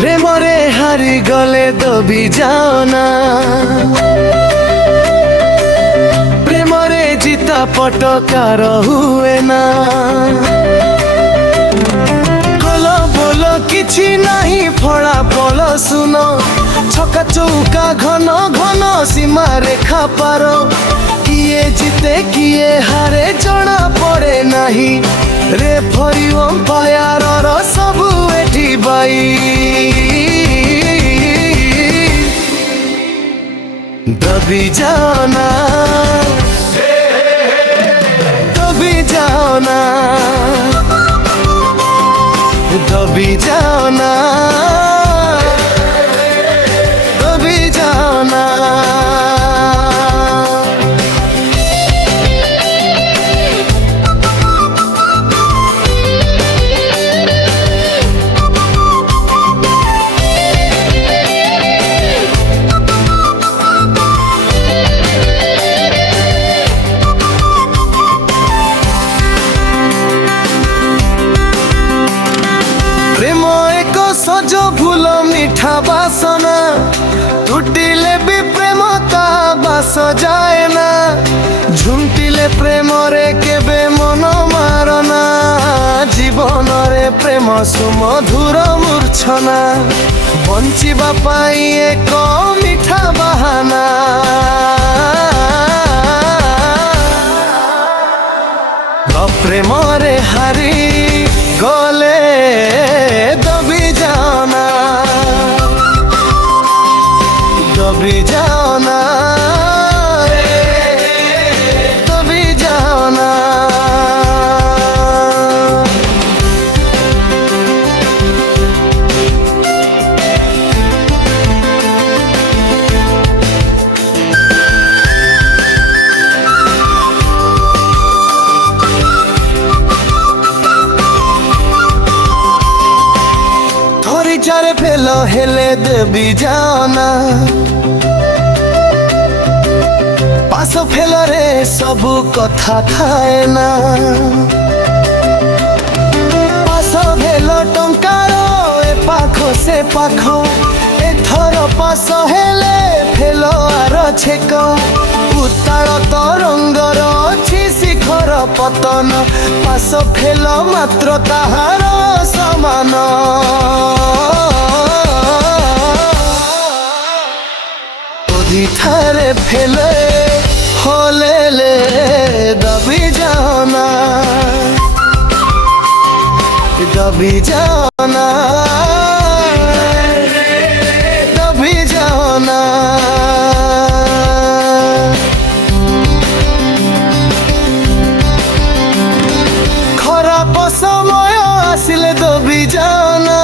প্রেমরে হারি গলে দবি যাও না, প্রেমরে জিতা পটকার হুয়ে না। কল বল কিছু নাহি ফলা ফল শুন, ছকা চৌকা ঘন ঘন সীমা রেখা পার। কিয়ে জিতে কিয়ে হারে জনা পড়ে নাহি, রেফরি অম্পায়ারর সবু এটি বাই। দবি যাও না, দবি যাও না, দবি যাও না, দবি যাও না। প্রেম এক সজ ফুল মিঠা বাসনা, টুটিলে বি প্রেম তা বাস যায় না। ঝুঁটিলে প্রেমরে কেবে মন মারনা, জীবনরে প্রেম সুমধুর মূর্ছনা। বঞ্চিবা পাই এক মিঠা বাহানা, প্রেমরে হারি গলে দবি যাও না, দবি যাও না, দবি যাও না। যারে ফেল হেলে দেবি যাও না, পাশ ফেলরে সবু কথা থায় না। পাশ ফেল টঙ্কার এ পাখ সে পাখ, এথর পাশ হেলে ফেল আর ছেক। উত্তাল তরঙ্গর ଅଛି শিখর পতন, পাশ ফেল মাত্র তাহার সমান। ধারে ফেলে হলে দবি যাও না, দবি যাও না, দবি যাও না। খরাপ সময় আসিলে দবি যাও না,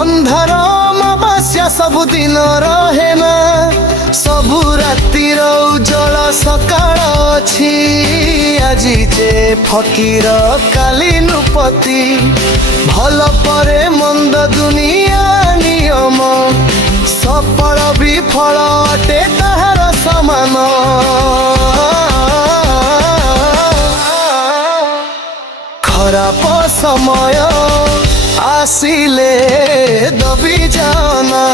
ଅନ୍ଧାର ଅମାବାସ୍ୟା ସବୁଦିନ ରହେ ନା। ସବୁ ରାତିର ଉଜ୍ଜଳ ସକାଳ ଅଛି, ଆଜି ଯେ ଫକୀର କାଲି ନୃପତି। ଭଲ ପରେ ମନ୍ଦ ଦୁନିଆ ନିୟମ, ସଫଳ ବିଫଳ ଅଟେ ତାହାର ସମାନ। ଖରାପ ସମୟ ଆସିଲେ ଦବି ଯାଅ ନା,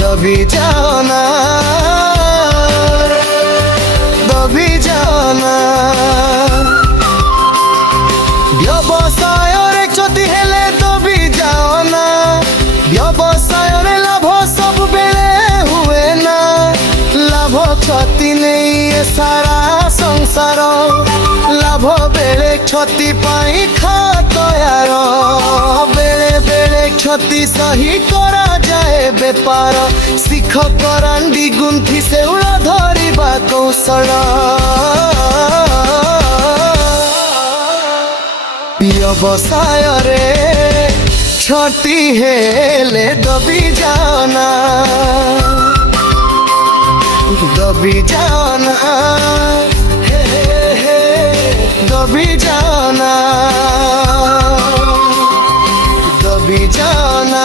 দবি যাও না, দবি যাও না। ব্যবসায়রে ক্ষতি হেলে দবি যাও না, ব্যবসায়রে লাভ সবুবেলে হুয়ে না। লাভ ক্ষতি নেই এ সারা সংসার, লাভ বেলে ক্ষতি পাই খা তয়ার। বেলে বেলে ক্ষতি সহি করা যায় বেপার, শিখ କରାଣ୍ଡି ଗୁନ୍ଥି ଶେଉଳ ଧରିବା କୌଶଳ। ବ୍ୟବସାୟରେ କ୍ଷତି ହେଲେ ଦବି ଯାଅ ନା, ଦବି ଯାଅ ନା, দবি যাও না, দবি যাও না।